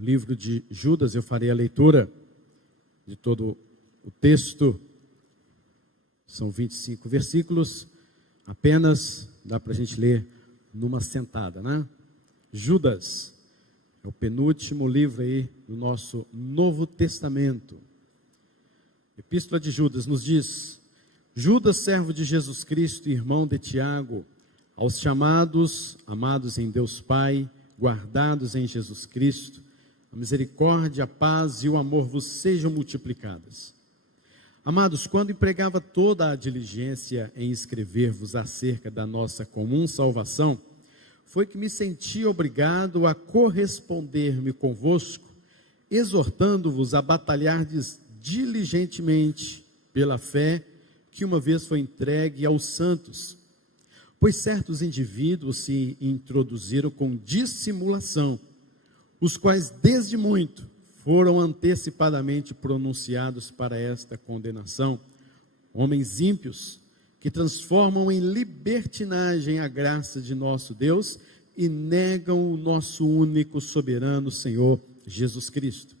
livro de Judas. Eu farei a leitura de todo o texto. São 25 versículos, apenas dá para a gente ler numa sentada, né? Judas é o penúltimo livro aí do nosso Novo Testamento. Epístola de Judas nos diz: Judas, servo de Jesus Cristo e irmão de Tiago, aos chamados, amados em Deus Pai, guardados em Jesus Cristo, a misericórdia, a paz e o amor vos sejam multiplicadas. Amados, quando empregava toda a diligência em escrever-vos acerca da nossa comum salvação, foi que me senti obrigado a corresponder-me convosco, exortando-vos a batalhardes diligentemente pela fé que uma vez foi entregue aos santos. Pois certos indivíduos se introduziram com dissimulação, os quais desde muito foram antecipadamente pronunciados para esta condenação, homens ímpios, que transformam em libertinagem a graça de nosso Deus e negam o nosso único soberano Senhor Jesus Cristo.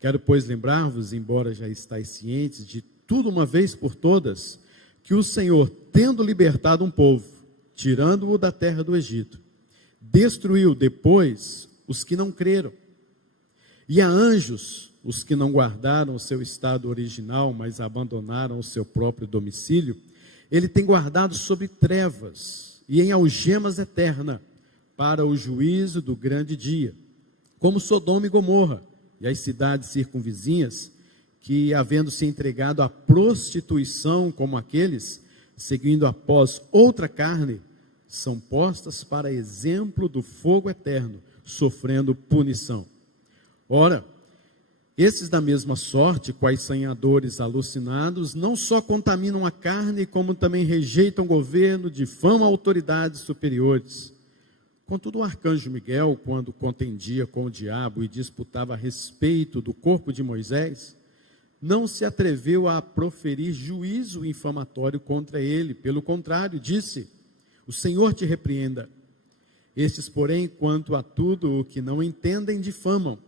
Quero, pois, lembrar-vos, embora já estáis cientes de tudo uma vez por todas, que o Senhor, tendo libertado um povo, tirando-o da terra do Egito, destruiu depois os que não creram, e a anjos, os que não guardaram o seu estado original, mas abandonaram o seu próprio domicílio, ele tem guardado sob trevas e em algemas eterna, para o juízo do grande dia, como Sodoma e Gomorra, e as cidades circunvizinhas, que, havendo se entregado à prostituição como aqueles, seguindo após outra carne, são postas para exemplo do fogo eterno, sofrendo punição. Ora, esses da mesma sorte, quais sonhadores alucinados, não só contaminam a carne, como também rejeitam o governo, difamam autoridades superiores. Contudo, o arcanjo Miguel, quando contendia com o diabo e disputava a respeito do corpo de Moisés, não se atreveu a proferir juízo infamatório contra ele. Pelo contrário, disse: o Senhor te repreenda. Estes, porém, quanto a tudo o que não entendem, difamam.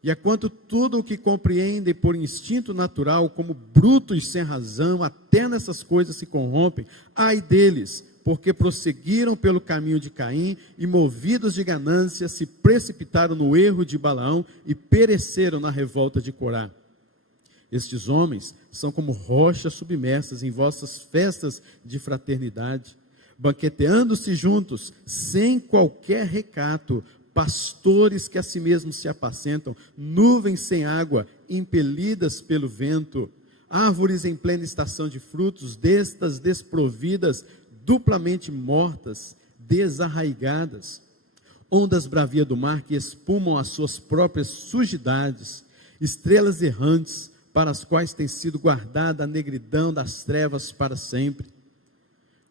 E a quanto tudo o que compreendem por instinto natural, como brutos sem razão, até nessas coisas se corrompem. Ai deles, porque prosseguiram pelo caminho de Caim e, movidos de ganância, se precipitaram no erro de Balaão e pereceram na revolta de Corá. Estes homens são como rochas submersas em vossas festas de fraternidade, banqueteando-se juntos, sem qualquer recato, pastores que a si mesmos se apacentam, nuvens sem água, impelidas pelo vento, árvores em plena estação de frutos, destas desprovidas, duplamente mortas, desarraigadas, ondas bravias do mar que espumam as suas próprias sujidades, estrelas errantes, para as quais tem sido guardada a negridão das trevas para sempre.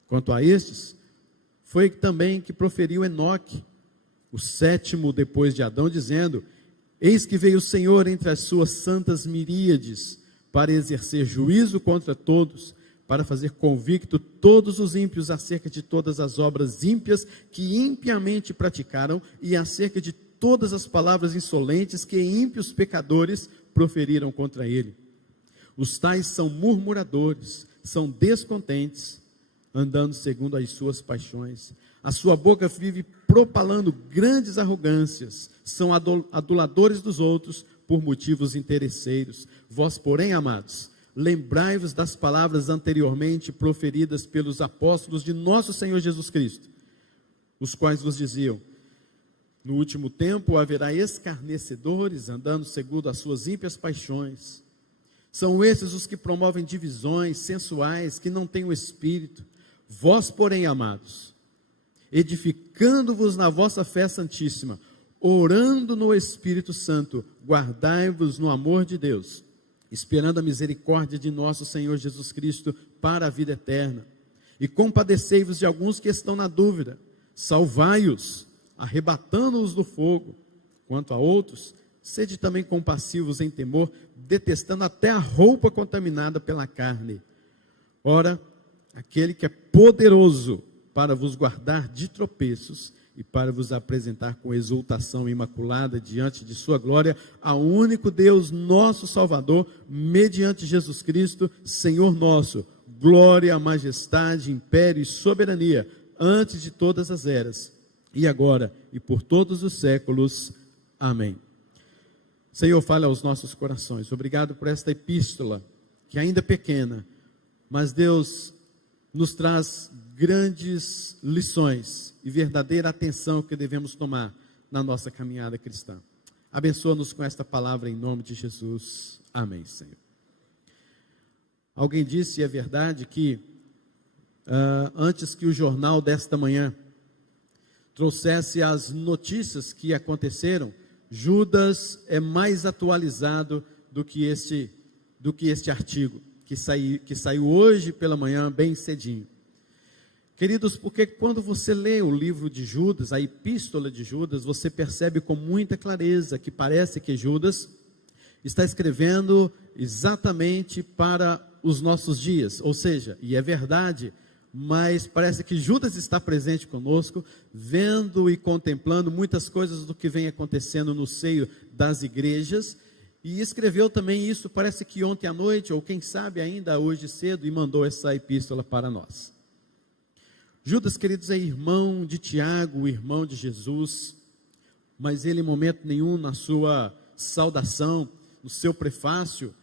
Quanto a estes, foi também que proferiu Enoque, o sétimo depois de Adão, dizendo: eis que veio o Senhor entre as suas santas miríades, para exercer juízo contra todos, para fazer convicto todos os ímpios acerca de todas as obras ímpias que impiamente praticaram, e acerca de todas as palavras insolentes que ímpios pecadores proferiram contra ele. Os tais são murmuradores, são descontentes, andando segundo as suas paixões. A sua boca vive propalando grandes arrogâncias, são aduladores dos outros por motivos interesseiros. Vós, porém, amados, lembrai-vos das palavras anteriormente proferidas pelos apóstolos de nosso Senhor Jesus Cristo, os quais vos diziam: no último tempo haverá escarnecedores, andando segundo as suas ímpias paixões. São esses os que promovem divisões sensuais, que não têm o Espírito. Vós, porém, amados, edificando-vos na vossa fé santíssima, orando no Espírito Santo, guardai-vos no amor de Deus, esperando a misericórdia de nosso Senhor Jesus Cristo para a vida eterna. E compadecei-vos de alguns que estão na dúvida, salvai-os, arrebatando-os do fogo. Quanto a outros, sede também compassivos em temor, detestando até a roupa contaminada pela carne. Ora, aquele que é poderoso para vos guardar de tropeços e para vos apresentar com exultação imaculada diante de sua glória ao único Deus, nosso Salvador, mediante Jesus Cristo, Senhor nosso, glória, majestade, império e soberania, antes de todas as eras, e agora e por todos os séculos. Amém. Senhor, fale aos nossos corações. Obrigado por esta epístola, que ainda é pequena, mas Deus nos traz grandes lições e verdadeira atenção que devemos tomar na nossa caminhada cristã. Abençoa-nos com esta palavra em nome de Jesus. Amém, Senhor. Alguém disse, e é verdade, que antes que o jornal desta manhã trouxesse as notícias que aconteceram, Judas é mais atualizado do que este artigo, que saiu hoje pela manhã, bem cedinho. Queridos, porque quando você lê o livro de Judas, a epístola de Judas, você percebe com muita clareza que parece que Judas está escrevendo exatamente para os nossos dias, ou seja, e é verdade, mas parece que Judas está presente conosco, vendo e contemplando muitas coisas do que vem acontecendo no seio das igrejas, e escreveu também isso, parece que ontem à noite, ou quem sabe ainda hoje cedo, e mandou essa epístola para nós. Judas, queridos, é irmão de Tiago, irmão de Jesus, mas ele em momento nenhum na sua saudação, no seu prefácio,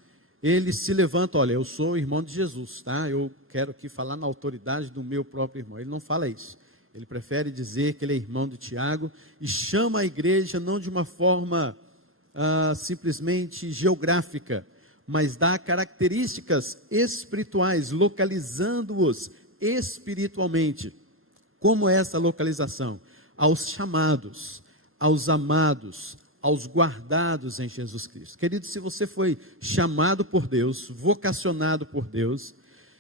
ele se levanta, olha, eu sou irmão de Jesus, tá? Eu quero aqui falar na autoridade do meu próprio irmão. Ele não fala isso. Ele prefere dizer que ele é irmão de Tiago e chama a igreja não de uma forma simplesmente geográfica, mas dá características espirituais, localizando-os espiritualmente. Como é essa localização? Aos chamados, aos amados, aos guardados em Jesus Cristo. Querido, se você foi chamado por Deus, vocacionado por Deus,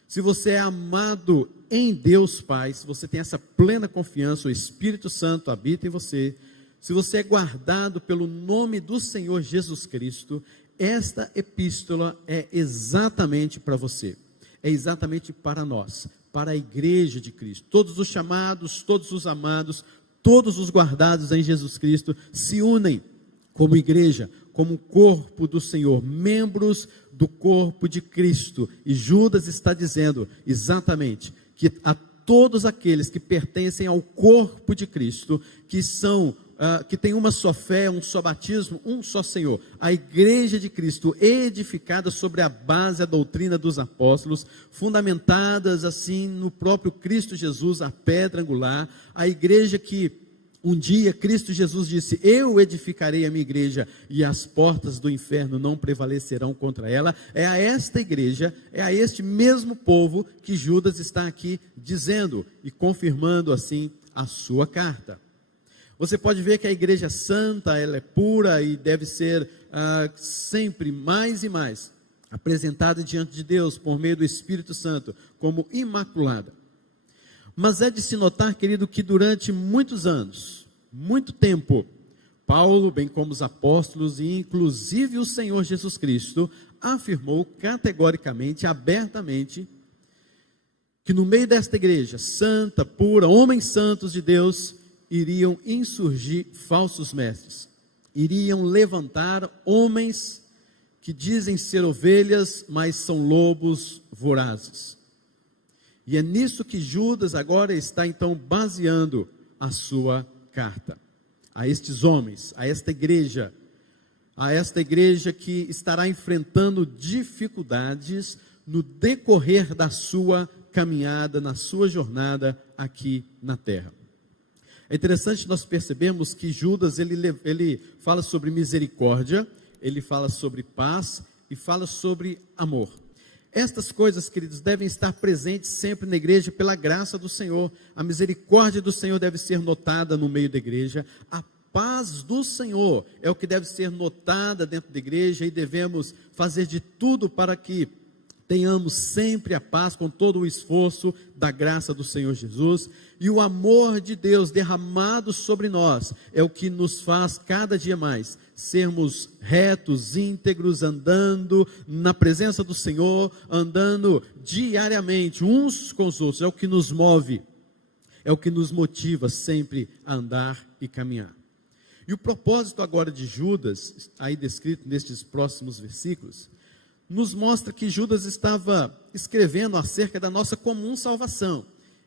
se você é amado em Deus Pai, se você tem essa plena confiança, o Espírito Santo habita em você, se você é guardado pelo nome do Senhor Jesus Cristo, esta epístola é exatamente para você, é exatamente para nós, para a igreja de Cristo. Todos os chamados, todos os amados, todos os guardados em Jesus Cristo se unem como igreja, como corpo do Senhor, membros do corpo de Cristo. E Judas está dizendo exatamente que a todos aqueles que pertencem ao corpo de Cristo, que tem uma só fé, um só batismo, um só Senhor, a igreja de Cristo edificada sobre a base da doutrina dos apóstolos, fundamentadas assim no próprio Cristo Jesus, a pedra angular, a igreja que um dia Cristo Jesus disse, eu edificarei a minha igreja e as portas do inferno não prevalecerão contra ela. É a esta igreja, é a este mesmo povo que Judas está aqui dizendo e confirmando assim a sua carta. Você pode ver que a igreja santa, ela é pura e deve ser sempre mais e mais apresentada diante de Deus por meio do Espírito Santo como imaculada. Mas é de se notar, querido, que durante muitos anos, muito tempo, Paulo, bem como os apóstolos e inclusive o Senhor Jesus Cristo, afirmou categoricamente, abertamente, que no meio desta igreja santa, pura, homens santos de Deus, iriam insurgir falsos mestres, iriam levantar homens que dizem ser ovelhas, mas são lobos vorazes. E é nisso que Judas agora está então baseando a sua carta. A estes homens, a esta igreja que estará enfrentando dificuldades no decorrer da sua caminhada, na sua jornada aqui na terra. É interessante nós percebemos que Judas, ele fala sobre misericórdia, ele fala sobre paz e fala sobre amor. Estas coisas, queridos, devem estar presentes sempre na igreja pela graça do Senhor. A misericórdia do Senhor deve ser notada no meio da igreja. A paz do Senhor é o que deve ser notada dentro da igreja e devemos fazer de tudo para que tenhamos sempre a paz com todo o esforço da graça do Senhor Jesus. E o amor de Deus derramado sobre nós é o que nos faz cada dia mais sermos retos, íntegros, andando na presença do Senhor, andando diariamente uns com os outros, é o que nos move. é o que nos motiva sempre a andar e caminhar. E o propósito agora de Judas, aí descrito nestes próximos versículos, nos mostra que Judas estava escrevendo acerca da nossa comum salvação.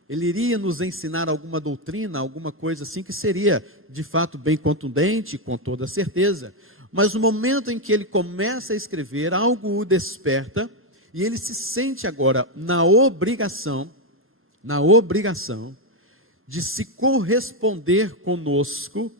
Ele iria nos ensinar alguma doutrina, alguma coisa assim, que seria de fato bem contundente, com toda certeza. Mas no momento em que ele começa a escrever, algo o desperta, e ele se sente agora na obrigação de se corresponder conosco,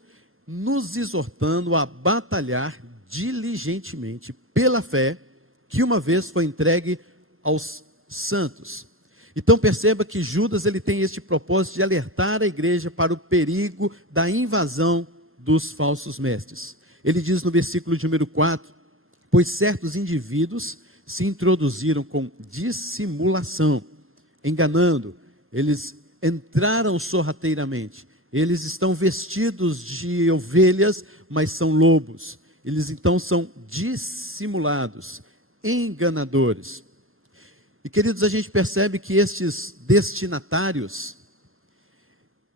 nos exortando a batalhar diligentemente pela fé, que uma vez foi entregue aos santos. Então perceba que Judas ele tem este propósito de alertar a igreja para o perigo da invasão dos falsos mestres. Ele diz no versículo de número 4, pois certos indivíduos se introduziram com dissimulação, enganando, eles entraram sorrateiramente, eles estão vestidos de ovelhas, mas são lobos, eles então são dissimulados, enganadores. E queridos, a gente percebe que estes destinatários,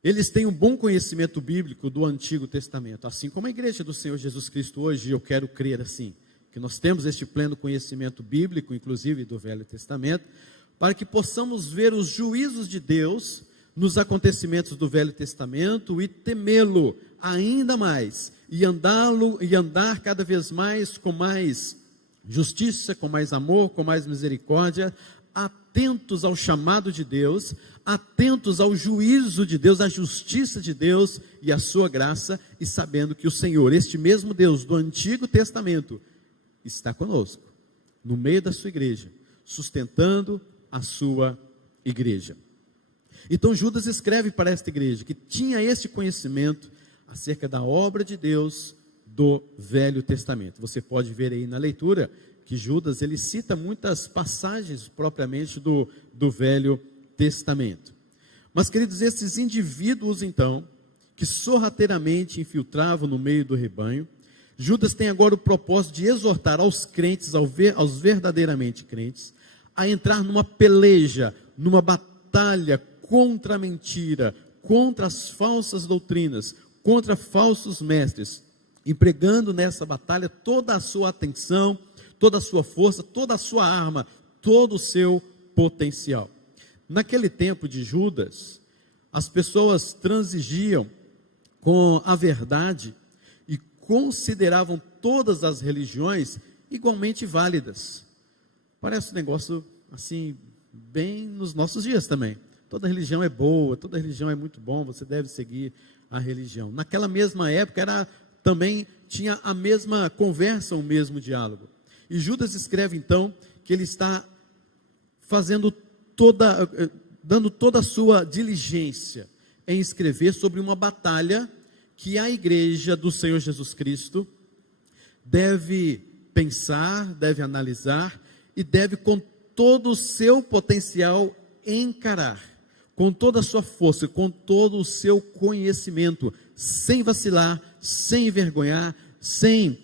eles têm um bom conhecimento bíblico do Antigo Testamento, assim como a igreja do Senhor Jesus Cristo hoje, eu quero crer assim, que nós temos este pleno conhecimento bíblico, inclusive do Velho Testamento, para que possamos ver os juízos de Deus nos acontecimentos do Velho Testamento e temê-lo ainda mais, e andar cada vez mais com mais justiça, com mais amor, com mais misericórdia, atentos ao chamado de Deus, atentos ao juízo de Deus, à justiça de Deus e à sua graça, e sabendo que o Senhor, este mesmo Deus do Antigo Testamento, está conosco, no meio da sua igreja, sustentando a sua igreja. Então Judas escreve para esta igreja, que tinha este conhecimento acerca da obra de Deus do Velho Testamento. Você pode ver aí na leitura, que Judas ele cita muitas passagens propriamente do Velho Testamento. Mas queridos, esses indivíduos então, que sorrateiramente infiltravam no meio do rebanho, Judas tem agora o propósito de exortar aos crentes, aos verdadeiramente crentes, a entrar numa peleja, numa batalha contra a mentira, contra as falsas doutrinas, contra falsos mestres, empregando nessa batalha toda a sua atenção, toda a sua força, toda a sua arma, todo o seu potencial. Naquele tempo de Judas, as pessoas transigiam com a verdade e consideravam todas as religiões igualmente válidas. Parece um negócio assim, bem nos nossos dias também. Toda religião é boa, toda religião é muito bom, você deve seguir a religião. Naquela mesma época também tinha a mesma conversa, o mesmo diálogo. E Judas escreve então que ele está dando toda a sua diligência em escrever sobre uma batalha que a igreja do Senhor Jesus Cristo deve pensar, deve analisar e deve com todo o seu potencial encarar, com toda a sua força, com todo o seu conhecimento, sem vacilar, sem envergonhar, sem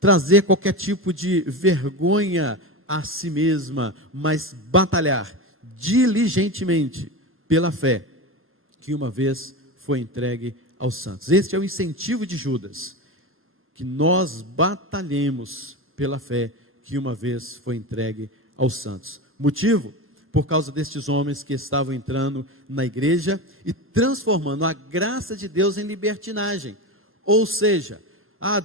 trazer qualquer tipo de vergonha a si mesma, mas batalhar diligentemente pela fé que uma vez foi entregue aos santos. Este é o incentivo de Judas, que nós batalhemos pela fé que uma vez foi entregue aos santos. Motivo? Por causa destes homens que estavam entrando na igreja e transformando a graça de Deus em libertinagem. Ou seja,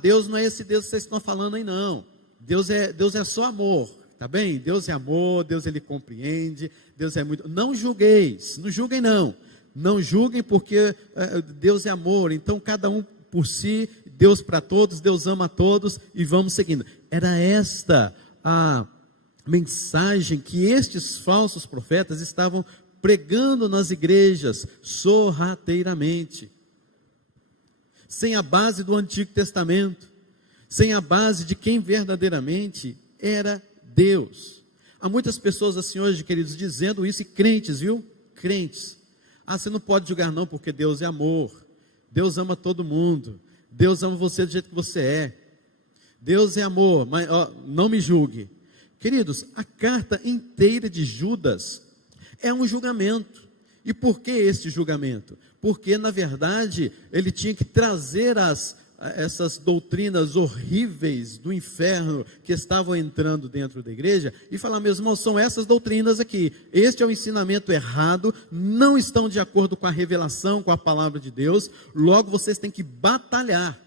Deus não é esse Deus que vocês estão falando aí não. Deus é só amor, tá bem? Deus é amor, Deus ele compreende, Deus é muito... Não julgueis, não julguem não. Não julguem porque Deus é amor, então cada um por si, Deus para todos, Deus ama a todos e vamos seguindo. Era esta a mensagem que estes falsos profetas estavam pregando nas igrejas sorrateiramente, sem a base do Antigo Testamento, sem a base de quem verdadeiramente era Deus. Há muitas pessoas assim hoje, queridos, dizendo isso, e crentes, viu? Crentes. Você não pode julgar não, porque Deus é amor, Deus ama todo mundo, Deus ama você do jeito que você é, Deus é amor, mas não me julgue. Queridos, a carta inteira de Judas é um julgamento, E por que esse julgamento? Porque, na verdade, ele tinha que trazer essas doutrinas horríveis do inferno que estavam entrando dentro da igreja e falar: meus irmãos, são essas doutrinas aqui, este é o ensinamento errado, não estão de acordo com a revelação, com a palavra de Deus, logo vocês têm que batalhar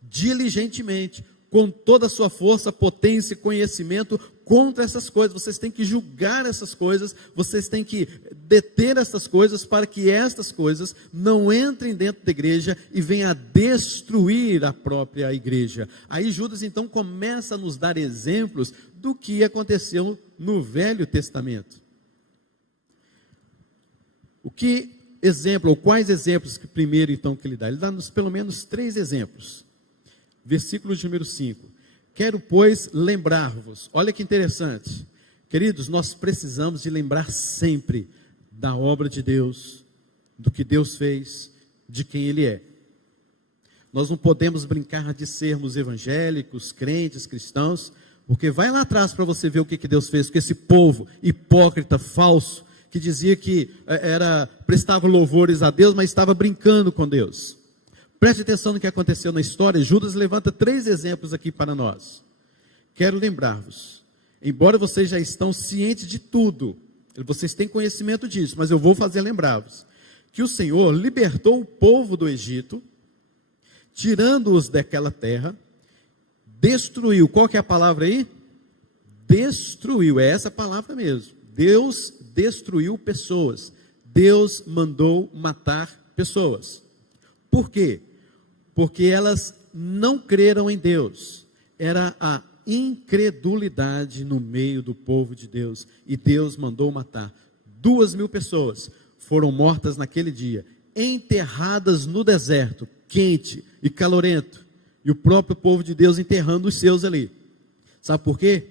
diligentemente, com toda a sua força, potência e conhecimento contra essas coisas. Vocês têm que julgar essas coisas, vocês têm que deter essas coisas para que estas coisas não entrem dentro da igreja e venham a destruir a própria igreja. Aí Judas então começa a nos dar exemplos do que aconteceu no Velho Testamento. Quais exemplos que primeiro então que ele dá? Ele dá-nos pelo menos 3 exemplos. Versículo de número 5. Quero, pois, lembrar-vos. Olha que interessante. Queridos, nós precisamos de lembrar sempre da obra de Deus, do que Deus fez, de quem Ele é. Nós não podemos brincar de sermos evangélicos, crentes, cristãos, porque vai lá atrás para você ver o que Deus fez com esse povo hipócrita, falso, que dizia que prestava louvores a Deus, mas estava brincando com Deus. Preste atenção no que aconteceu na história. Judas levanta 3 exemplos aqui para nós. Quero lembrar-vos, embora vocês já estão cientes de tudo, vocês têm conhecimento disso, mas eu vou fazer lembrar-vos, que o Senhor libertou o povo do Egito, tirando-os daquela terra, destruiu. Qual que é a palavra aí? Destruiu, é essa palavra mesmo. Deus destruiu pessoas. Deus mandou matar pessoas. Por quê? Porque elas não creram em Deus. Era a incredulidade no meio do povo de Deus. E Deus mandou matar. 2.000 pessoas foram mortas naquele dia, enterradas no deserto, quente e calorento. E o próprio povo de Deus enterrando os seus ali. Sabe por quê?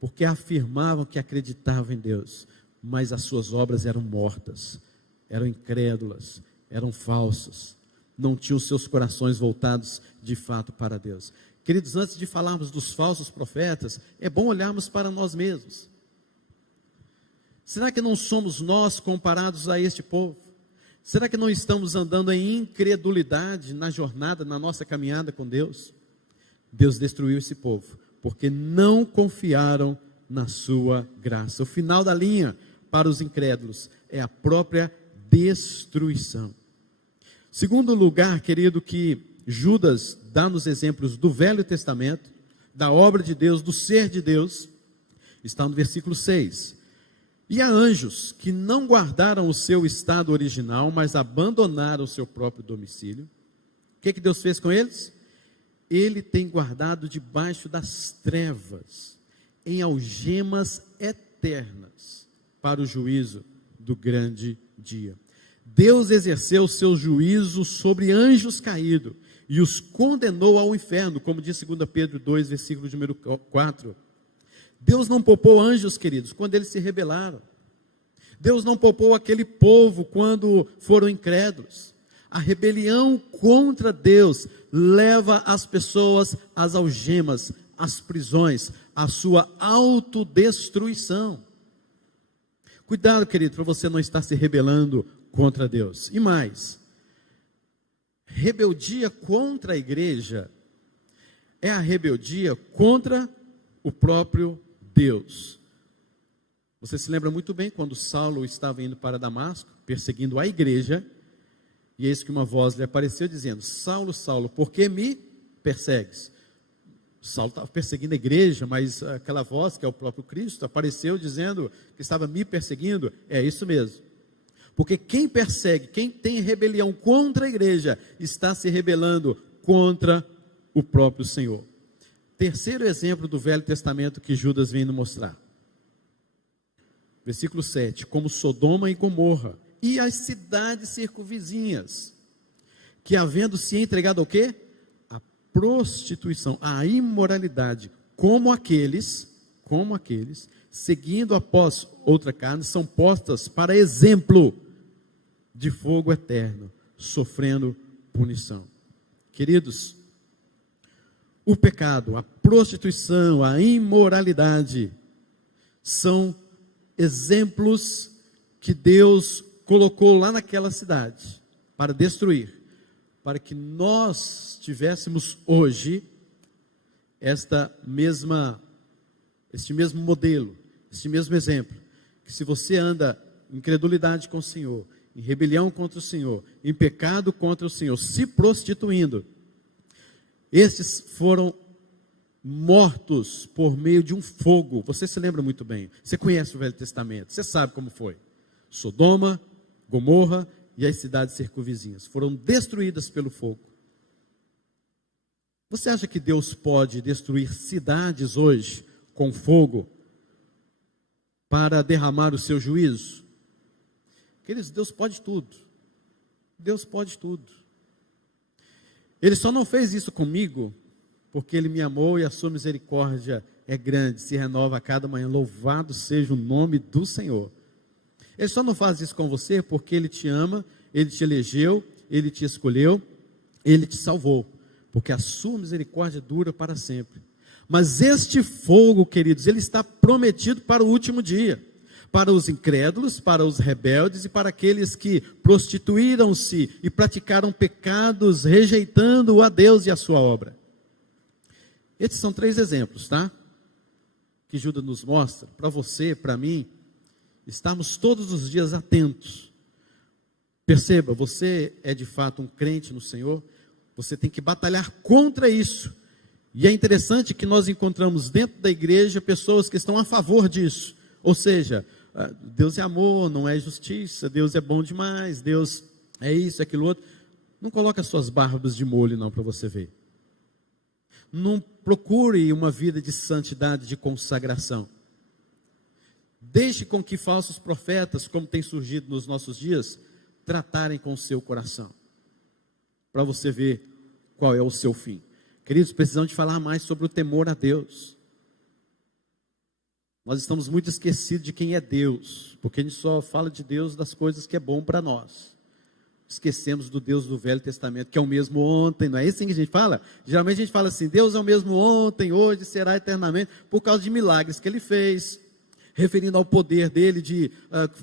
Porque afirmavam que acreditavam em Deus, mas as suas obras eram mortas, eram incrédulas, eram falsas. Não tinham seus corações voltados de fato para Deus. Queridos, antes de falarmos dos falsos profetas, é bom olharmos para nós mesmos. Será que não somos nós comparados a este povo? Será que não estamos andando em incredulidade na jornada, na nossa caminhada com Deus? Deus destruiu esse povo, porque não confiaram na sua graça. O final da linha para os incrédulos é a própria destruição. Segundo lugar, querido, que Judas dá nos exemplos do Velho Testamento, da obra de Deus, do ser de Deus, está no versículo 6. E há anjos que não guardaram o seu estado original, mas abandonaram o seu próprio domicílio. O que Deus fez com eles? Ele tem guardado debaixo das trevas, em algemas eternas, para o juízo do grande dia. Deus exerceu o seu juízo sobre anjos caídos e os condenou ao inferno, como diz 2 Pedro 2, versículo número 4. Deus não poupou anjos, queridos, quando eles se rebelaram. Deus não poupou aquele povo quando foram incrédulos. A rebelião contra Deus leva as pessoas às algemas, às prisões, à sua autodestruição. Cuidado, querido, para você não estar se rebelando contra Deus. E mais, rebeldia contra a igreja é a rebeldia contra o próprio Deus. Você se lembra muito bem quando Saulo estava indo para Damasco, perseguindo a igreja, e eis que uma voz lhe apareceu dizendo: Saulo, Saulo, por que me persegues? Saulo estava perseguindo a igreja, mas aquela voz, que é o próprio Cristo, apareceu dizendo que estava me perseguindo. É isso mesmo. Porque quem persegue, quem tem rebelião contra a igreja, está se rebelando contra o próprio Senhor. Terceiro exemplo do Velho Testamento que Judas vem nos mostrar. Versículo 7. Como Sodoma e Gomorra e as cidades circunvizinhas, que havendo se entregado ao quê? A prostituição, a imoralidade, como aqueles, seguindo após outra carne, são postas para exemplo de fogo eterno, sofrendo punição. Queridos, o pecado, a prostituição, a imoralidade, são exemplos que Deus colocou lá naquela cidade para destruir, para que nós tivéssemos hoje este mesmo modelo, este mesmo exemplo, que se você anda em incredulidade com o Senhor, em rebelião contra o Senhor, em pecado contra o Senhor, se prostituindo, estes foram mortos por meio de um fogo. Você se lembra muito bem, você conhece o Velho Testamento, você sabe como foi. Sodoma, Gomorra e as cidades circunvizinhas foram destruídas pelo fogo. Você acha que Deus pode destruir cidades hoje com fogo para derramar o seu juízo? Queridos, Deus pode tudo. Deus pode tudo. Ele só não fez isso comigo porque Ele me amou e a sua misericórdia é grande, se renova a cada manhã. Louvado seja o nome do Senhor. Ele só não faz isso com você porque Ele te ama, Ele te elegeu, Ele te escolheu, Ele te salvou, porque a sua misericórdia dura para sempre. Mas este fogo, queridos, ele está prometido para o último dia, para os incrédulos, para os rebeldes e para aqueles que prostituíram-se e praticaram pecados, rejeitando a Deus e a sua obra. Esses são 3 exemplos, tá? Que Judas nos mostra, para você, para mim, estarmos todos os dias atentos. Perceba, você é de fato um crente no Senhor, você tem que batalhar contra isso. E é interessante que nós encontramos dentro da igreja pessoas que estão a favor disso. Ou seja, Deus é amor, não é justiça, Deus é bom demais, Deus é isso, é aquilo outro. Não coloque as suas barbas de molho não para você ver. Não procure uma vida de santidade, de consagração. Deixe com que falsos profetas, como tem surgido nos nossos dias, tratarem com o seu coração, para você ver qual é o seu fim. Queridos, precisamos de falar mais sobre o temor a Deus. Nós estamos muito esquecidos de quem é Deus, porque a gente só fala de Deus das coisas que é bom para nós. Esquecemos do Deus do Velho Testamento, que é o mesmo ontem, não é isso que a gente fala? Geralmente a gente fala assim, Deus é o mesmo ontem, hoje, será eternamente, por causa de milagres que Ele fez, referindo ao poder dele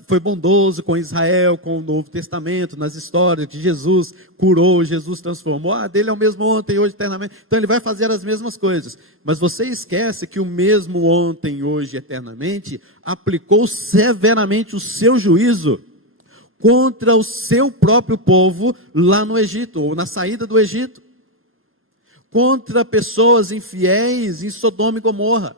foi bondoso com Israel, com o Novo Testamento, nas histórias que Jesus curou, Jesus transformou, dele é o mesmo ontem, hoje, eternamente, então Ele vai fazer as mesmas coisas, mas você esquece que o mesmo ontem, hoje, eternamente, aplicou severamente o seu juízo contra o seu próprio povo lá no Egito, ou na saída do Egito, contra pessoas infiéis em Sodoma e Gomorra,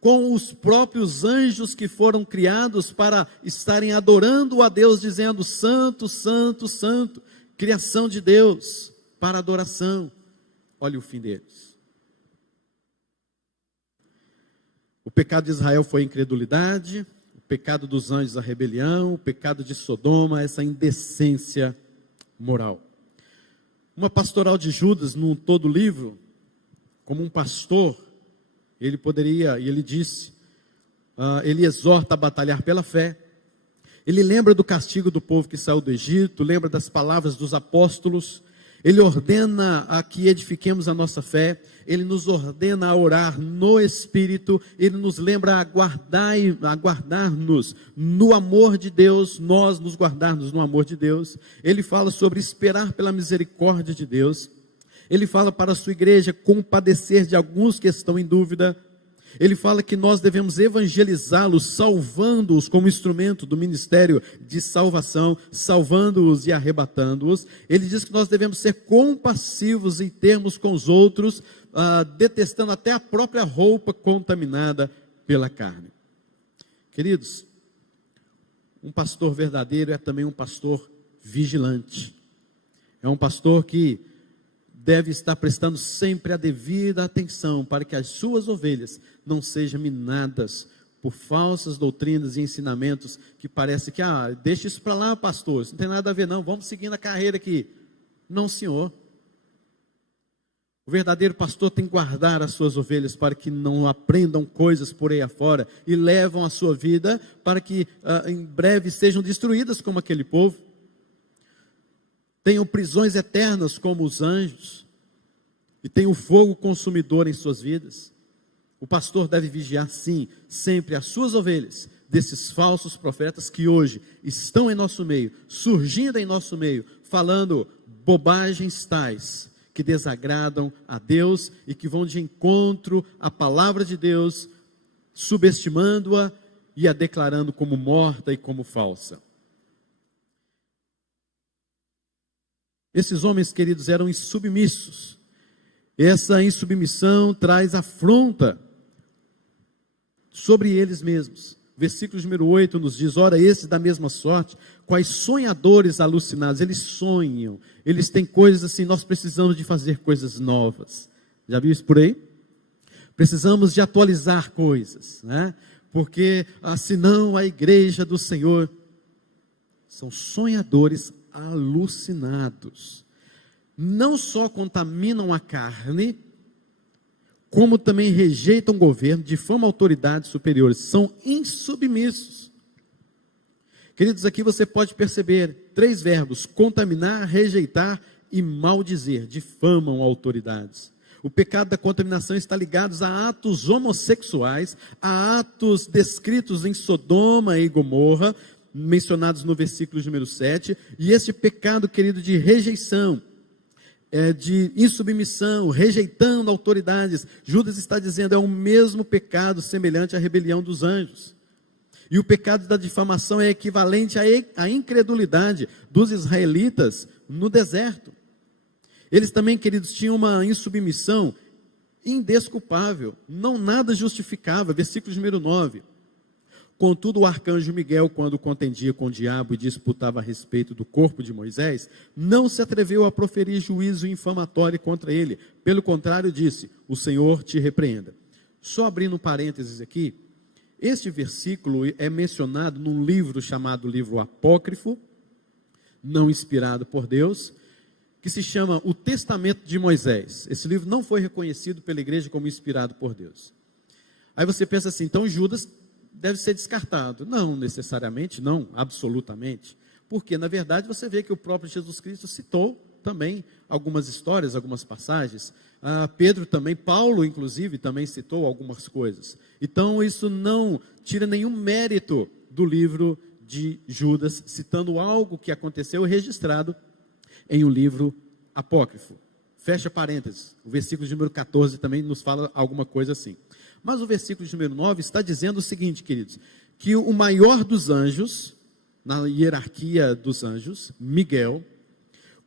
com os próprios anjos que foram criados para estarem adorando a Deus, dizendo santo, santo, santo, criação de Deus, para adoração. Olha o fim deles. O pecado de Israel foi a incredulidade, o pecado dos anjos a rebelião, o pecado de Sodoma, essa indecência moral. Uma pastoral de Judas, num todo livro, como um pastor, ele poderia, e ele disse, ele exorta a batalhar pela fé, ele lembra do castigo do povo que saiu do Egito, lembra das palavras dos apóstolos, ele ordena a que edifiquemos a nossa fé, ele nos ordena a orar no Espírito, ele nos lembra a guardar-nos no amor de Deus, nós nos guardarmos no amor de Deus, ele fala sobre esperar pela misericórdia de Deus, ele fala para a sua igreja compadecer de alguns que estão em dúvida, ele fala que nós devemos evangelizá-los, salvando-os como instrumento do ministério de salvação, salvando-os e arrebatando-os. Ele diz que nós devemos ser compassivos em termos com os outros, detestando até a própria roupa contaminada pela carne. Queridos, um pastor verdadeiro é também um pastor vigilante. É um pastor que deve estar prestando sempre a devida atenção para que as suas ovelhas não sejam minadas por falsas doutrinas e ensinamentos que parece que, deixa isso para lá, pastor, isso não tem nada a ver não, vamos seguindo a carreira aqui. Não, senhor. O verdadeiro pastor tem que guardar as suas ovelhas para que não aprendam coisas por aí afora e levam a sua vida para que em breve sejam destruídas como aquele povo. Tenham prisões eternas como os anjos, e tenham fogo consumidor em suas vidas. O pastor deve vigiar sim, sempre as suas ovelhas, desses falsos profetas que hoje estão em nosso meio, surgindo em nosso meio, falando bobagens tais que desagradam a Deus e que vão de encontro à palavra de Deus, subestimando-a e a declarando como morta e como falsa. Esses homens, queridos, eram insubmissos. Essa insubmissão traz afronta sobre eles mesmos. Versículo número 8 nos diz: ora, esses da mesma sorte, quais sonhadores alucinados, eles sonham, eles têm coisas assim, nós precisamos de fazer coisas novas. Já viu isso por aí? Precisamos de atualizar coisas, né? Porque senão a igreja do Senhor são sonhadores alucinados. Não só contaminam a carne, como também rejeitam o governo, difamam autoridades superiores, são insubmissos. Queridos, aqui você pode perceber 3 verbos: contaminar, rejeitar e maldizer, difamam autoridades. O pecado da contaminação está ligado a atos homossexuais, a atos descritos em Sodoma e Gomorra, mencionados no versículo número 7, e esse pecado, querido, de rejeição, de insubmissão, rejeitando autoridades, Judas está dizendo, é o mesmo pecado semelhante à rebelião dos anjos. E o pecado da difamação é equivalente à incredulidade dos israelitas no deserto. Eles também, queridos, tinham uma insubmissão indesculpável, não nada justificava. Versículo número 9. Contudo, o arcanjo Miguel, quando contendia com o diabo e disputava a respeito do corpo de Moisés, não se atreveu a proferir juízo infamatório contra ele. Pelo contrário, disse: o Senhor te repreenda. Só abrindo um parênteses aqui, este versículo é mencionado num livro chamado livro apócrifo, não inspirado por Deus, que se chama O Testamento de Moisés. Esse livro não foi reconhecido pela igreja como inspirado por Deus. Aí você pensa assim, então Judas deve ser descartado. Não necessariamente, não absolutamente, porque na verdade você vê que o próprio Jesus Cristo citou também algumas histórias, algumas passagens. Pedro também, Paulo inclusive também citou algumas coisas. Então isso não tira nenhum mérito do livro de Judas, citando algo que aconteceu e registrado em um livro apócrifo. Fecha parênteses. O versículo número 14 também nos fala alguma coisa assim. Mas o versículo número 9 está dizendo o seguinte, queridos, que o maior dos anjos, na hierarquia dos anjos, Miguel,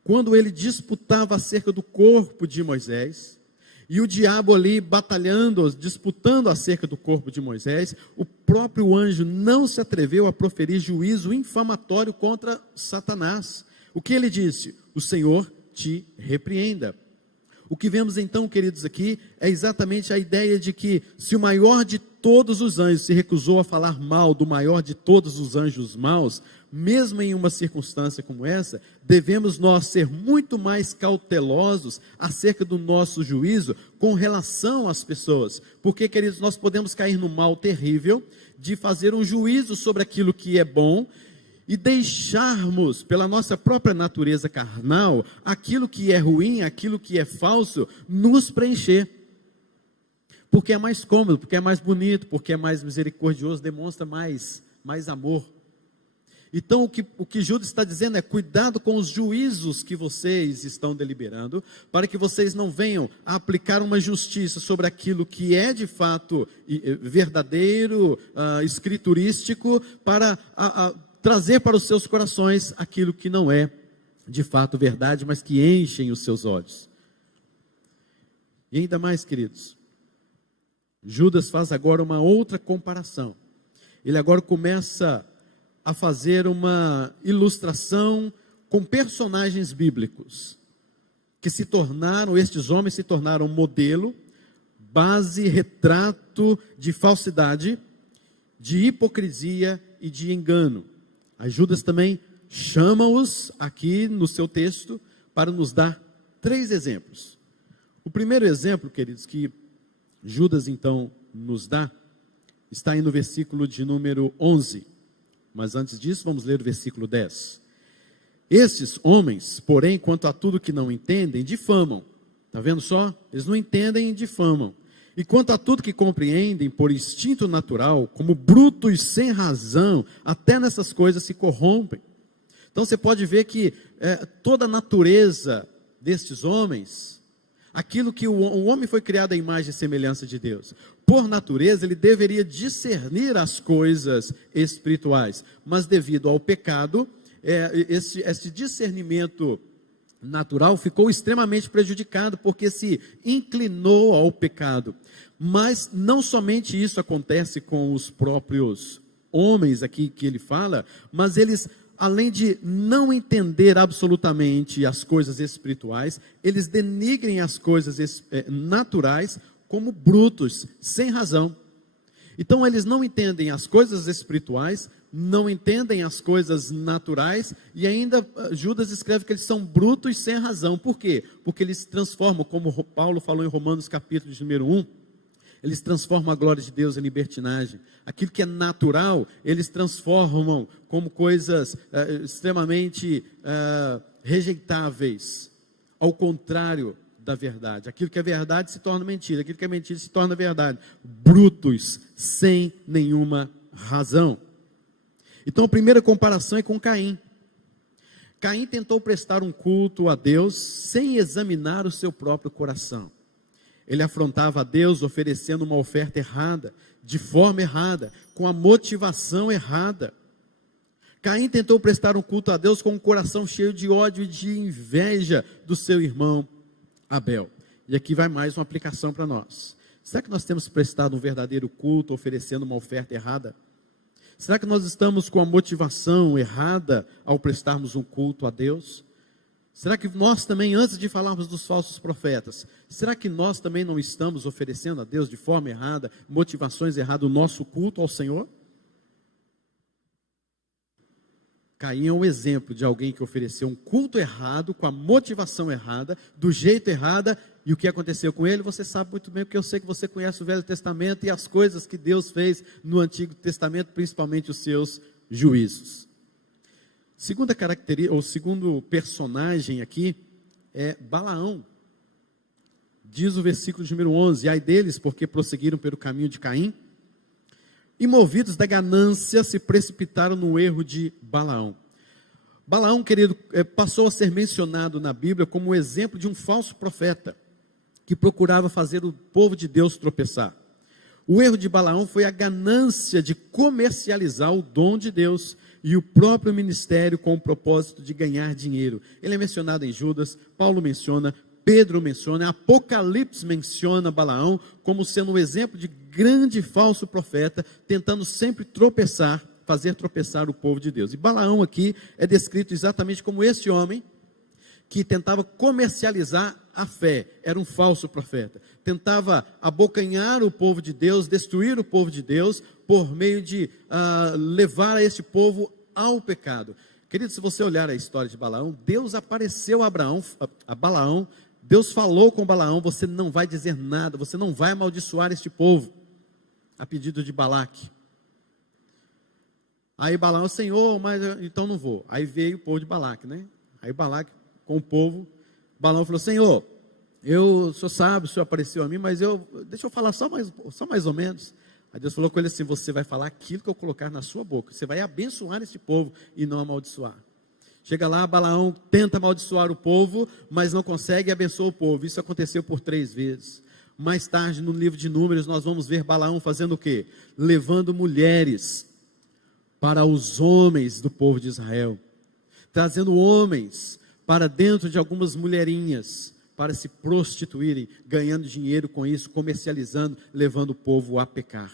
quando ele disputava acerca do corpo de Moisés, e o diabo ali batalhando, disputando acerca do corpo de Moisés, o próprio anjo não se atreveu a proferir juízo infamatório contra Satanás. O que ele disse? O Senhor te repreenda. O que vemos então, queridos, aqui, é exatamente a ideia de que se o maior de todos os anjos se recusou a falar mal do maior de todos os anjos maus, mesmo em uma circunstância como essa, devemos nós ser muito mais cautelosos acerca do nosso juízo com relação às pessoas. Porque, queridos, nós podemos cair no mal terrível de fazer um juízo sobre aquilo que é bom e deixarmos, pela nossa própria natureza carnal, aquilo que é ruim, aquilo que é falso, nos preencher. Porque é mais cômodo, porque é mais bonito, porque é mais misericordioso, demonstra mais amor. Então o que Judas está dizendo é: cuidado com os juízos que vocês estão deliberando, para que vocês não venham a aplicar uma justiça sobre aquilo que é de fato verdadeiro, escriturístico, para trazer para os seus corações aquilo que não é de fato verdade, mas que enchem os seus olhos. E ainda mais, queridos, Judas faz agora uma outra comparação. Ele agora começa a fazer uma ilustração com personagens bíblicos, que estes homens se tornaram modelo, base, retrato de falsidade, de hipocrisia e de engano. A Judas também chama-os aqui no seu texto para nos dar 3 exemplos. O primeiro exemplo, queridos, que Judas então nos dá, está aí no versículo de número 11. Mas antes disso, vamos ler o versículo 10. Estes homens, porém, quanto a tudo que não entendem, difamam. Está vendo só? Eles não entendem e difamam. E quanto a tudo que compreendem por instinto natural, como brutos sem razão, até nessas coisas se corrompem. Então você pode ver que toda a natureza destes homens, aquilo que o homem foi criado à imagem e semelhança de Deus, por natureza ele deveria discernir as coisas espirituais, mas devido ao pecado, esse discernimento natural ficou extremamente prejudicado, porque se inclinou ao pecado. Mas não somente isso acontece com os próprios homens aqui que ele fala, mas eles, além de não entender absolutamente as coisas espirituais, eles denigrem as coisas naturais como brutos, sem razão. Então eles não entendem as coisas espirituais, não entendem as coisas naturais, e ainda Judas escreve que eles são brutos sem razão. Por quê? Porque eles se transformam, como Paulo falou em Romanos capítulo de número 1, eles transformam a glória de Deus em libertinagem. Aquilo que é natural, eles transformam como coisas extremamente rejeitáveis, ao contrário da verdade. Aquilo que é verdade se torna mentira, aquilo que é mentira se torna verdade. Brutos, sem nenhuma razão. Então a primeira comparação é com Caim. Caim tentou prestar um culto a Deus sem examinar o seu próprio coração. Ele afrontava a Deus oferecendo uma oferta errada, de forma errada, com a motivação errada. Caim tentou prestar um culto a Deus com um coração cheio de ódio e de inveja do seu irmão Abel. E aqui vai mais uma aplicação para nós. Será que nós temos prestado um verdadeiro culto, oferecendo uma oferta errada? Será que nós estamos com a motivação errada ao prestarmos um culto a Deus? Será que nós também, antes de falarmos dos falsos profetas, será que nós também não estamos oferecendo a Deus de forma errada, motivações erradas, o nosso culto ao Senhor? Caim é um exemplo de alguém que ofereceu um culto errado, com a motivação errada, do jeito errado, e o que aconteceu com ele, você sabe muito bem, porque eu sei que você conhece o Velho Testamento e as coisas que Deus fez no Antigo Testamento, principalmente os seus juízos. Segunda característica, ou segundo personagem aqui, é Balaão. Diz o versículo de número 11, ai deles, porque prosseguiram pelo caminho de Caim, e movidos da ganância, se precipitaram no erro de Balaão. Balaão, querido, passou a ser mencionado na Bíblia como um exemplo de um falso profeta, que procurava fazer o povo de Deus tropeçar. O erro de Balaão foi a ganância de comercializar o dom de Deus e o próprio ministério com o propósito de ganhar dinheiro. Ele é mencionado em Judas, Paulo menciona, Pedro menciona, Apocalipse menciona Balaão como sendo um exemplo de grande falso profeta, tentando sempre fazer tropeçar o povo de Deus. E Balaão aqui é descrito exatamente como esse homem que tentava comercializar a fé, era um falso profeta, tentava abocanhar o povo de Deus, destruir o povo de Deus, por meio de levar a esse povo ao pecado. Querido, se você olhar a história de Balaão, Deus apareceu a Balaão, Deus falou com Balaão, você não vai dizer nada, você não vai amaldiçoar este povo, a pedido de Balaque. Aí Balaão, Senhor, mas então não vou. Aí veio o povo de Balaque, né? Aí Balaque com o povo, Balaão falou, Senhor, o senhor sabe, o senhor apareceu a mim, mas deixa eu falar só mais ou menos. Aí Deus falou com ele assim, você vai falar aquilo que eu colocar na sua boca, você vai abençoar esse povo e não amaldiçoar. Chega lá, Balaão tenta amaldiçoar o povo, mas não consegue e abençoa o povo. Isso aconteceu por 3 vezes. Mais tarde, no livro de Números, nós vamos ver Balaão fazendo o quê? Levando mulheres para os homens do povo de Israel, trazendo homens para dentro de algumas mulherinhas, para se prostituírem, ganhando dinheiro com isso, comercializando, levando o povo a pecar.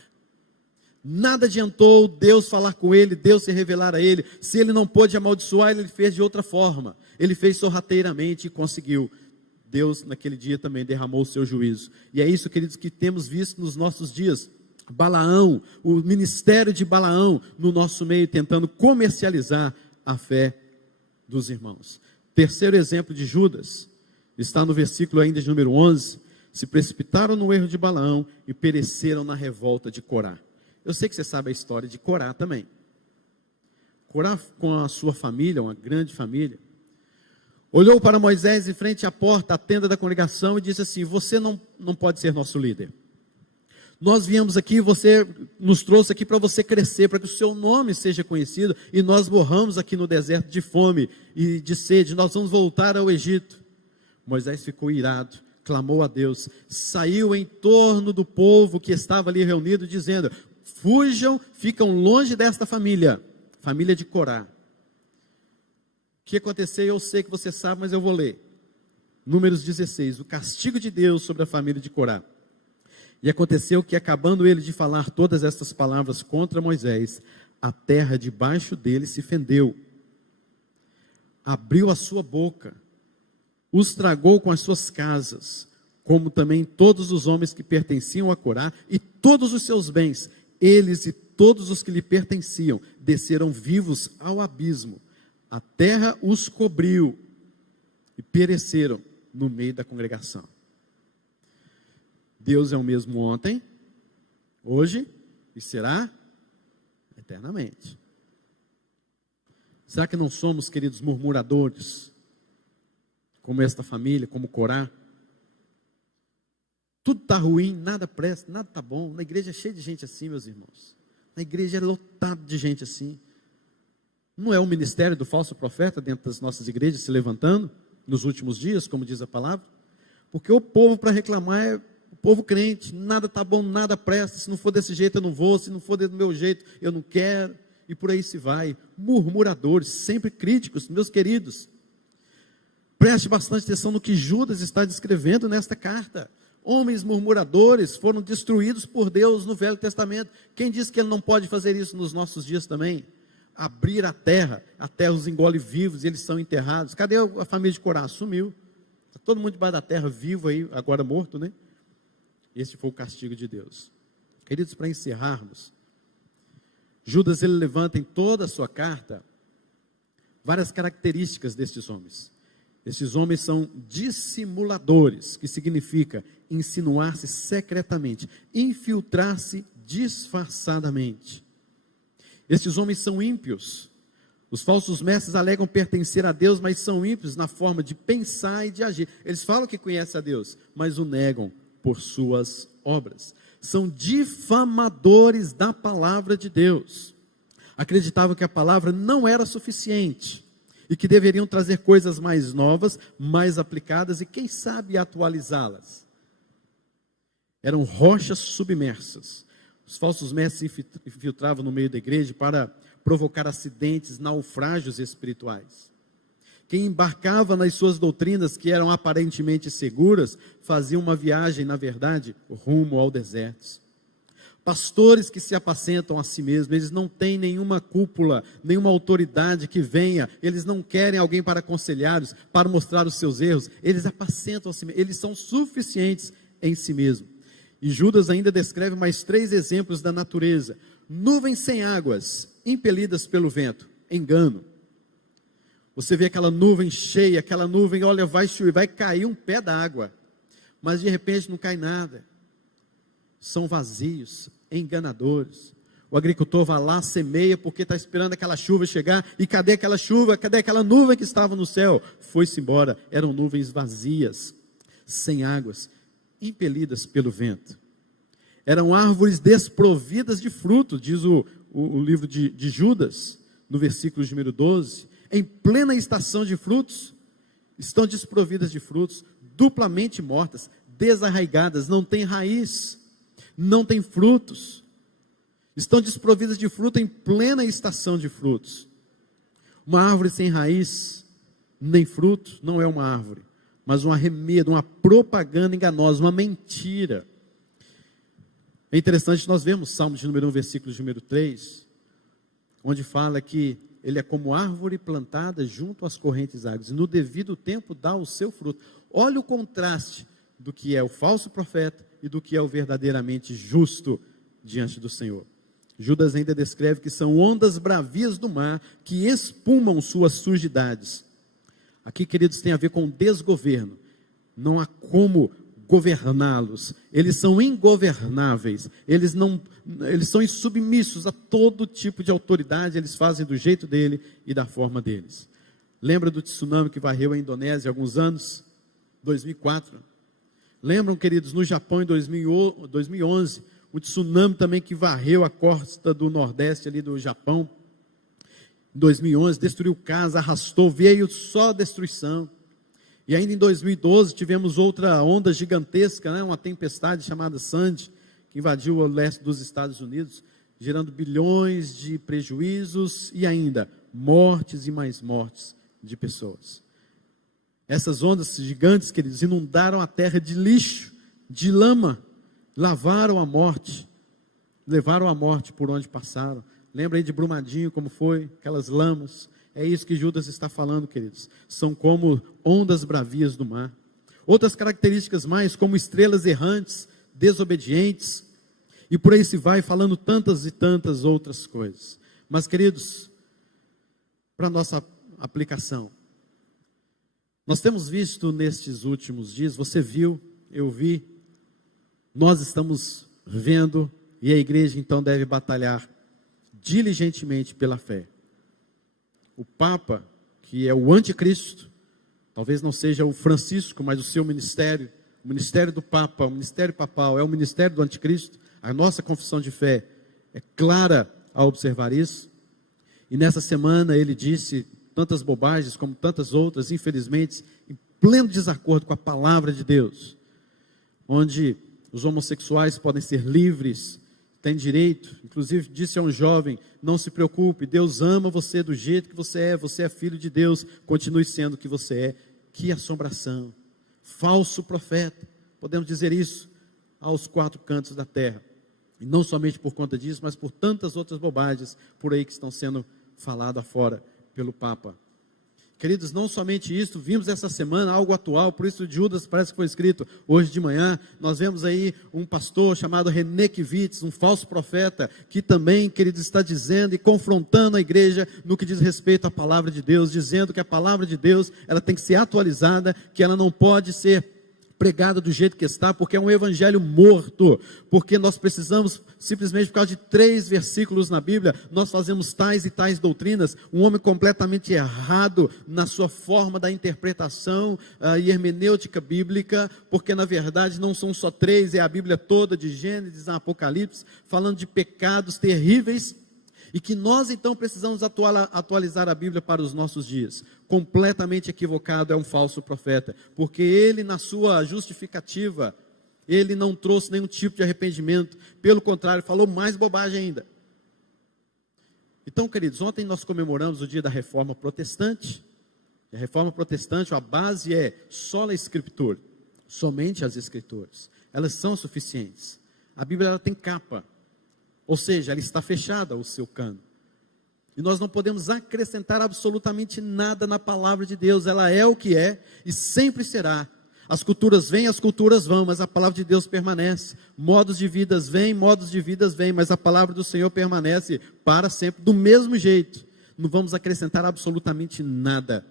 Nada adiantou Deus falar com ele, Deus se revelar a ele. Se ele não pôde amaldiçoar, ele fez de outra forma. Ele fez sorrateiramente e conseguiu. Deus naquele dia também derramou o seu juízo. E é isso, queridos, que temos visto nos nossos dias. Balaão, o ministério de Balaão no nosso meio, tentando comercializar a fé dos irmãos. Terceiro exemplo de Judas, está no versículo ainda de número 11, se precipitaram no erro de Balaão e pereceram na revolta de Corá. Eu sei que você sabe a história de Corá também. Corá, com a sua família, uma grande família, olhou para Moisés em frente à porta, à tenda da congregação, e disse assim, você não pode ser nosso líder. Nós viemos aqui, você nos trouxe aqui para você crescer, para que o seu nome seja conhecido, e nós morramos aqui no deserto de fome e de sede, nós vamos voltar ao Egito. Moisés ficou irado, clamou a Deus, saiu em torno do povo que estava ali reunido, dizendo: fujam, ficam longe desta família, família de Corá. O que aconteceu eu sei que você sabe, mas eu vou ler. Números 16, o castigo de Deus sobre a família de Corá. E aconteceu que, acabando ele de falar todas estas palavras contra Moisés, a terra debaixo dele se fendeu, abriu a sua boca, os tragou com as suas casas, como também todos os homens que pertenciam a Corá, e todos os seus bens, eles e todos os que lhe pertenciam, desceram vivos ao abismo. A terra os cobriu e pereceram no meio da congregação. Deus é o mesmo ontem, hoje e será eternamente. Será que não somos, queridos, murmuradores, como esta família, como Corá? Tudo está ruim, nada presta, nada está bom. Na igreja é cheio de gente assim, meus irmãos. Na igreja é lotado de gente assim. Não é o ministério do falso profeta dentro das nossas igrejas se levantando nos últimos dias, como diz a palavra? Porque o povo para reclamar é o povo crente, nada está bom, nada presta, se não for desse jeito eu não vou, se não for do meu jeito eu não quero, e por aí se vai. Murmuradores, sempre críticos, meus queridos. Preste bastante atenção no que Judas está descrevendo nesta carta. Homens murmuradores foram destruídos por Deus no Velho Testamento. Quem disse que ele não pode fazer isso nos nossos dias também? Abrir a terra os engole vivos e eles são enterrados. Cadê a família de Corá? Sumiu. Está todo mundo debaixo da terra, vivo aí, agora morto, né? Esse foi o castigo de Deus. Queridos, para encerrarmos, Judas ele levanta em toda a sua carta várias características destes homens. Esses homens são dissimuladores, que significa insinuar-se secretamente, infiltrar-se disfarçadamente. Estes homens são ímpios. Os falsos mestres alegam pertencer a Deus, mas são ímpios na forma de pensar e de agir. Eles falam que conhecem a Deus, mas o negam por suas obras. São difamadores da palavra de Deus. Acreditavam que a palavra não era suficiente e que deveriam trazer coisas mais novas, mais aplicadas e, quem sabe, atualizá-las. Eram rochas submersas. Os falsos mestres se infiltravam no meio da igreja para provocar acidentes, naufrágios espirituais. Quem embarcava nas suas doutrinas, que eram aparentemente seguras, fazia uma viagem, na verdade, rumo ao deserto. Pastores que se apacentam a si mesmos, eles não têm nenhuma cúpula, nenhuma autoridade que venha, eles não querem alguém para aconselhá-los, para mostrar os seus erros, eles apacentam a si mesmos, eles são suficientes em si mesmos. E Judas ainda descreve mais 3 exemplos da natureza: nuvens sem águas, impelidas pelo vento, engano. Você vê aquela nuvem cheia, aquela nuvem, olha, vai chover, vai cair um pé d'água, mas de repente não cai nada. São vazios, enganadores. O agricultor vai lá, semeia, porque está esperando aquela chuva chegar, e cadê aquela chuva, cadê aquela nuvem que estava no céu? Foi-se embora, eram nuvens vazias, sem águas, impelidas pelo vento. Eram árvores desprovidas de fruto, diz o livro de Judas, no versículo número 12, em plena estação de frutos, estão desprovidas de frutos, duplamente mortas, desarraigadas, não têm raiz, não têm frutos, estão desprovidas de fruto em plena estação de frutos. Uma árvore sem raiz, nem fruto, não é uma árvore, mas um arremedo, uma propaganda enganosa, uma mentira. É interessante, nós vemos Salmo de número 1, versículo de número 3, onde fala que ele é como árvore plantada junto às correntes águas, e no devido tempo dá o seu fruto. Olha o contraste do que é o falso profeta e do que é o verdadeiramente justo diante do Senhor. Judas ainda descreve que são ondas bravias do mar que espumam suas sujidades. Aqui, queridos, tem a ver com desgoverno. Não há como governá-los. Eles são ingovernáveis. Eles são insubmissos a todo tipo de autoridade. Eles fazem do jeito dele e da forma deles. Lembra do tsunami que varreu a Indonésia há alguns anos? 2004. Lembram, queridos, no Japão em 2011, o tsunami também que varreu a costa do Nordeste ali do Japão, em 2011, destruiu casa, arrastou, veio só destruição. E ainda em 2012 tivemos outra onda gigantesca, né? Uma tempestade chamada Sandy, que invadiu o leste dos Estados Unidos, gerando bilhões de prejuízos e ainda mortes e mais mortes de pessoas. Essas ondas gigantes, queridos, inundaram a terra de lixo, de lama, levaram a morte por onde passaram. Lembra aí de Brumadinho, como foi? Aquelas lamas. É isso que Judas está falando, queridos. São como ondas bravias do mar. Outras características mais, como estrelas errantes, desobedientes, e por aí se vai falando tantas e tantas outras coisas. Mas, queridos, para nossa aplicação, nós temos visto nestes últimos dias, você viu, eu vi, nós estamos vendo, e a igreja então deve batalhar diligentemente pela fé. O Papa, que é o anticristo, talvez não seja o Francisco, mas o seu ministério, o ministério do Papa, o ministério papal, é o ministério do anticristo. A nossa confissão de fé é clara ao observar isso. E nessa semana ele disse tantas bobagens como tantas outras, infelizmente, em pleno desacordo com a palavra de Deus, onde os homossexuais podem ser livres, têm direito. Inclusive disse a um jovem: não se preocupe, Deus ama você do jeito que você é filho de Deus, continue sendo o que você é. Que assombração, falso profeta, podemos dizer isso aos quatro cantos da terra, e não somente por conta disso, mas por tantas outras bobagens por aí que estão sendo faladas afora pelo Papa. Queridos, não somente isso, vimos essa semana algo atual, por isso Judas parece que foi escrito hoje de manhã. Nós vemos aí um pastor chamado René Kivitz, um falso profeta, que também, queridos, está dizendo e confrontando a igreja no que diz respeito à palavra de Deus, dizendo que a palavra de Deus, ela tem que ser atualizada, que ela não pode ser pregada do jeito que está, porque é um evangelho morto, porque nós precisamos, simplesmente por causa de 3 versículos na Bíblia, nós fazemos tais e tais doutrinas. Um homem completamente errado na sua forma da interpretação e hermenêutica bíblica, porque na verdade não são só 3, é a Bíblia toda, de Gênesis a Apocalipse, falando de pecados terríveis, e que nós então precisamos atualizar a Bíblia para os nossos dias. Completamente equivocado é um falso profeta, porque ele, na sua justificativa, ele não trouxe nenhum tipo de arrependimento, pelo contrário, falou mais bobagem ainda. Então, queridos, ontem nós comemoramos o dia da Reforma Protestante. E a Reforma Protestante, a base é sola Escritura, somente as Escrituras. Elas são suficientes. A Bíblia, ela tem capa, ou seja, ela está fechada, o seu cano. E nós não podemos acrescentar absolutamente nada na palavra de Deus. Ela é o que é e sempre será. As culturas vêm, as culturas vão, mas a palavra de Deus permanece. Modos de vidas vêm, modos de vidas vêm, mas a palavra do Senhor permanece para sempre, do mesmo jeito. Não vamos acrescentar absolutamente nada.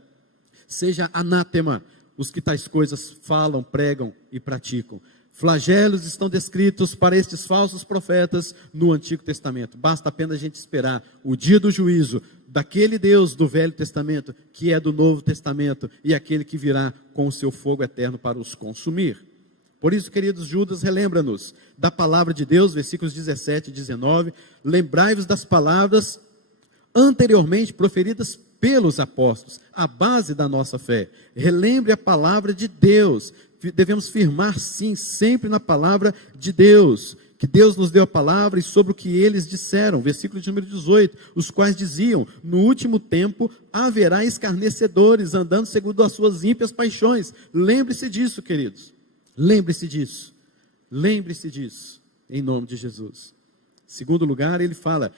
Seja anátema os que tais coisas falam, pregam e praticam. Flagelos estão descritos para estes falsos profetas no Antigo Testamento. Basta apenas a gente esperar o dia do juízo daquele Deus do Velho Testamento, que é do Novo Testamento, e aquele que virá com o seu fogo eterno para os consumir. Por isso, queridos, Judas relembra-nos da palavra de Deus, versículos 17 e 19. Lembrai-vos das palavras anteriormente proferidas pelos apóstolos, a base da nossa fé. Relembre a palavra de Deus. Devemos firmar sim, sempre na palavra de Deus, que Deus nos deu a palavra e sobre o que eles disseram, versículo de número 18, os quais diziam: no último tempo haverá escarnecedores, andando segundo as suas ímpias paixões. Lembre-se disso, queridos, lembre-se disso, em nome de Jesus. Segundo lugar, ele fala,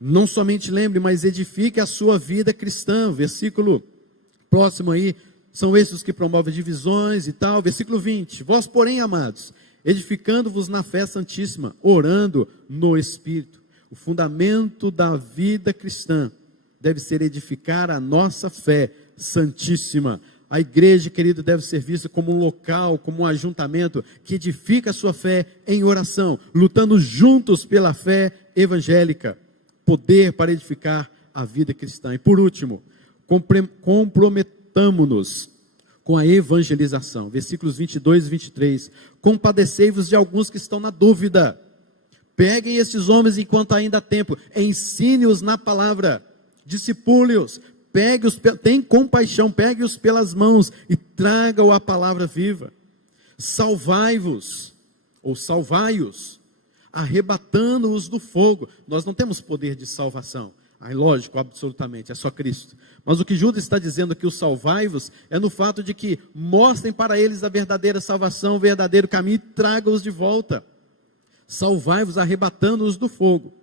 não somente lembre, mas edifique a sua vida cristã. Versículo próximo aí, são esses os que promovem divisões e tal. Versículo 20, vós porém, amados, edificando-vos na fé santíssima, orando no Espírito. O fundamento da vida cristã deve ser edificar a nossa fé santíssima. A igreja, querido, deve ser vista como um local, como um ajuntamento que edifica a sua fé em oração, lutando juntos pela fé evangélica. Poder para edificar a vida cristã. E por último, comprometamo-nos com a evangelização. Versículos 22 e 23. Compadecei-vos de alguns que estão na dúvida. Peguem esses homens enquanto ainda há tempo, ensine-os na palavra, discipule-os, tenha compaixão, pegue-os pelas mãos e traga-o a palavra viva. Salvai-vos, ou salvai-os, arrebatando-os do fogo. Nós não temos poder de salvação. Lógico, absolutamente, é só Cristo. Mas o que Judas está dizendo aqui, o salvai-vos, é no fato de que mostrem para eles a verdadeira salvação, o verdadeiro caminho, e traga-os de volta. Salvai-vos, arrebatando-os do fogo.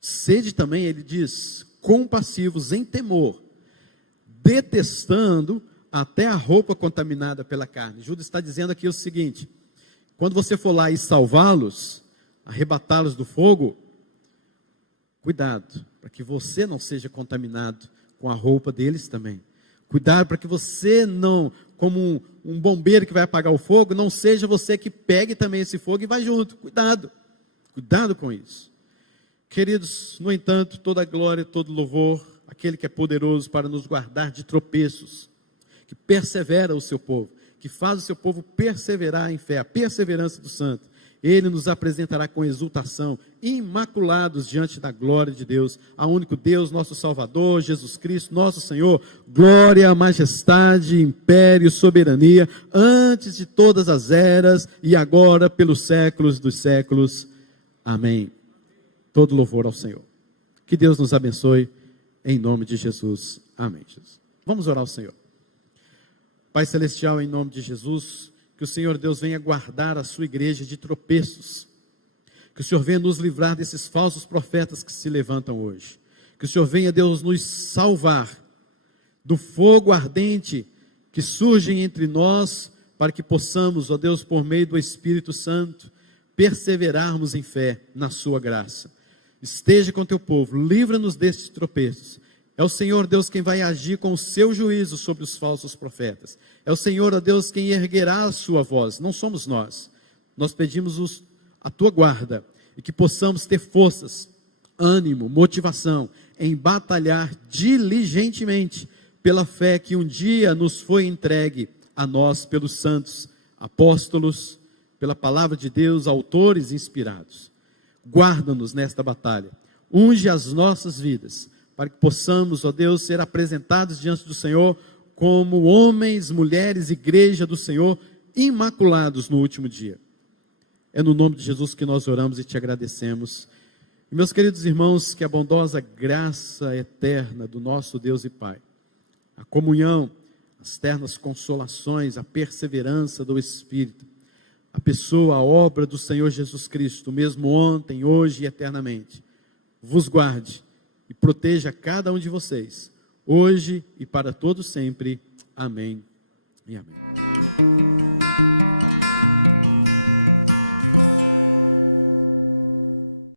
Sede também, ele diz, compassivos em temor, detestando até a roupa contaminada pela carne. Judas está dizendo aqui o seguinte: quando você for lá e salvá-los, arrebatá-los do fogo, cuidado, para que você não seja contaminado com a roupa deles também. Cuidado para que você não, como um bombeiro que vai apagar o fogo, não seja você que pegue também esse fogo e vai junto. Cuidado com isso. Queridos, no entanto, toda glória, todo louvor, aquele que é poderoso para nos guardar de tropeços, que persevera o seu povo, que faz o seu povo perseverar em fé, a perseverança do santo. Ele nos apresentará com exultação, imaculados diante da glória de Deus, a único Deus, nosso Salvador, Jesus Cristo, nosso Senhor, glória, majestade, império, soberania, antes de todas as eras, e agora pelos séculos dos séculos. Amém. Todo louvor ao Senhor. Que Deus nos abençoe, em nome de Jesus. Amém. Jesus. Vamos orar ao Senhor. Pai Celestial, em nome de Jesus, que o Senhor Deus venha guardar a sua igreja de tropeços, que o Senhor venha nos livrar desses falsos profetas que se levantam hoje, que o Senhor venha, Deus, nos salvar do fogo ardente que surge entre nós, para que possamos, ó Deus, por meio do Espírito Santo, perseverarmos em fé na sua graça. Esteja com teu povo, livra-nos destes tropeços. É o Senhor, Deus, quem vai agir com o seu juízo sobre os falsos profetas. É o Senhor, ó Deus, quem erguerá a sua voz, não somos nós. Nós pedimos a tua guarda, e que possamos ter forças, ânimo, motivação, em batalhar diligentemente, pela fé que um dia nos foi entregue a nós pelos santos apóstolos, pela palavra de Deus, autores inspirados. Guarda-nos nesta batalha, unge as nossas vidas, para que possamos, ó Deus, ser apresentados diante do Senhor como homens, mulheres, igreja do Senhor, imaculados no último dia. É no nome de Jesus que nós oramos e te agradecemos. E meus queridos irmãos, que a bondosa graça eterna do nosso Deus e Pai, a comunhão, as ternas consolações, a perseverança do Espírito, a pessoa, a obra do Senhor Jesus Cristo, mesmo ontem, hoje e eternamente, vos guarde e proteja cada um de vocês, hoje e para todo sempre. Amém e amém.